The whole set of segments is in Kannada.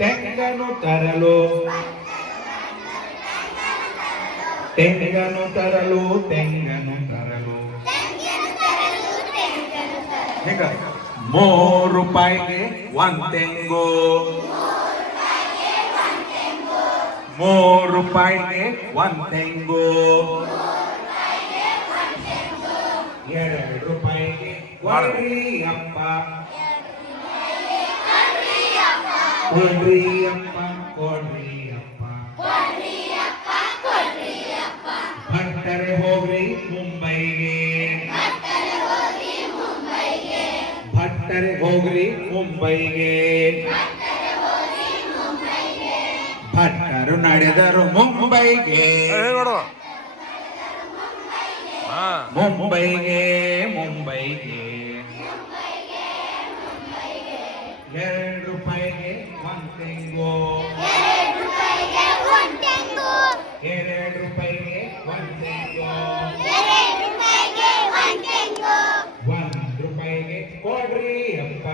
ತೆಂಗನು ತರಲು ತೆಂಗನು ತರಲು ತೆಂಗನು ತರಲು ಈಗ 3 ರೂಪಾಯಿಗೆ ಒಂದು ತೆಂಗು 3 ರೂಪಾಯಿಗೆ ಒಂದು ತೆಂಗು 2 ರೂಪಾಯಿಗೆ ಕೊಡ್ರಿ ಅಪ್ಪ ಕೊಡ್ರಿ ಅಪ್ಪ ಕೊಡ್ರಿ ಅಪ್ಪ ಭಟ್ಟರೆ ಹೋಗ್ರಿ ಮುಂಬೈಗೆ ಭಟ್ಟರೆ ಹೋಗ್ರಿ ಮುಂಬೈಗೆ ಭಟ್ಟರು ನಡೆದರು ಮುಂಬೈಗೆ ಮುಂಬೈಗೆ ಮುಂಬೈಗೆ 2 ರೂಪಾಯಿಗೆ ಒಂದು ತೆಂಗು 2 ರೂಪಾಯಿಗೆ ಒಂದು ತೆಂಗು 1 ರೂಪಾಯಿಗೆ ಕೊಡ್ರಿ ಅಪ್ಪ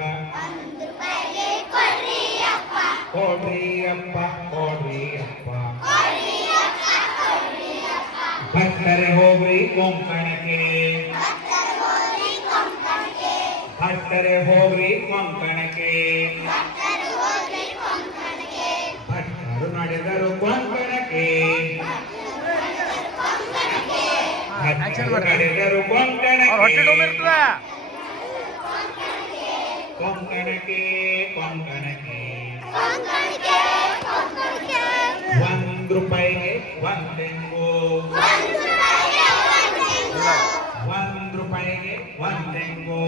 ಕೊಡ್ರಿ ಅಪ್ಪ ಕೊಡ್ರಿ ಅಪ್ಪ ಭಟ್ಟರೆ ಹೋಗ್ರಿ ಕೊಂಕಣಕ್ಕೆ ಭಟ್ಟರೆ ಹೋಗ್ರಿ ಕೊಂಕಣಕ್ಕೆ ಭಟ್ಟರು ನಡೆದರು ಕೊಂಕಣಕ್ಕೆ ಭಟ್ಟರು ನಡೆದರು ಕೊಂಕಣಕ್ಕೆ ಕೊಂಕಣಕ್ಕೆ ಕೊಂಕಣಕ್ಕೆ 1 ರೂಪಾಯಿಗೆ ಒಂದು ತೆಂಗು 1 ರೂಪಾಯಿಗೆ ಒಂದು ತೆಂಗು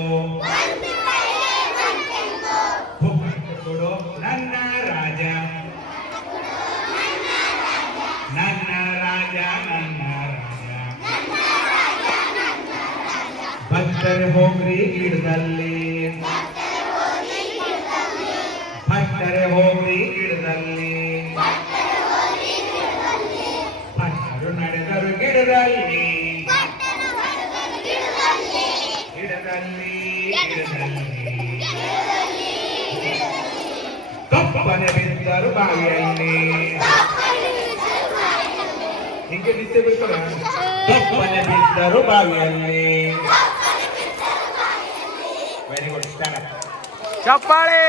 ಕೊಡು ನನ್ನ ರಾಜ ನನ್ನ ರಾಜ ನನ್ನ ರಾಜ ಭಟ್ಟರೆ ಹೋಗ್ರಿ ಗಿಡದಲ್ಲಿ ಭಟ್ಟರೆ ಹೋಗ್ರಿ ಗಿಡದಲ್ಲಿ ಭಟ್ಟರು ನಡೆದರು ಗಿಡದಲ್ಲಿ ಗಿಡದಲ್ಲಿ ಕಪ್ಪನೆ ಬಿದ್ದರು ಬಾವಿಯಲ್ಲಿ ಹಿಂಗೆ ನಿತ್ಯ ಬಿಡ್ತಾರ ಕಪ್ಪನೆ ಬಿದ್ದರು ಬಾವಿಯಲ್ಲಿ ವೆರಿ ಗುಡ್ ಸ್ಟಾರ್ಟ್ ಚಪ್ಪಾಳೆ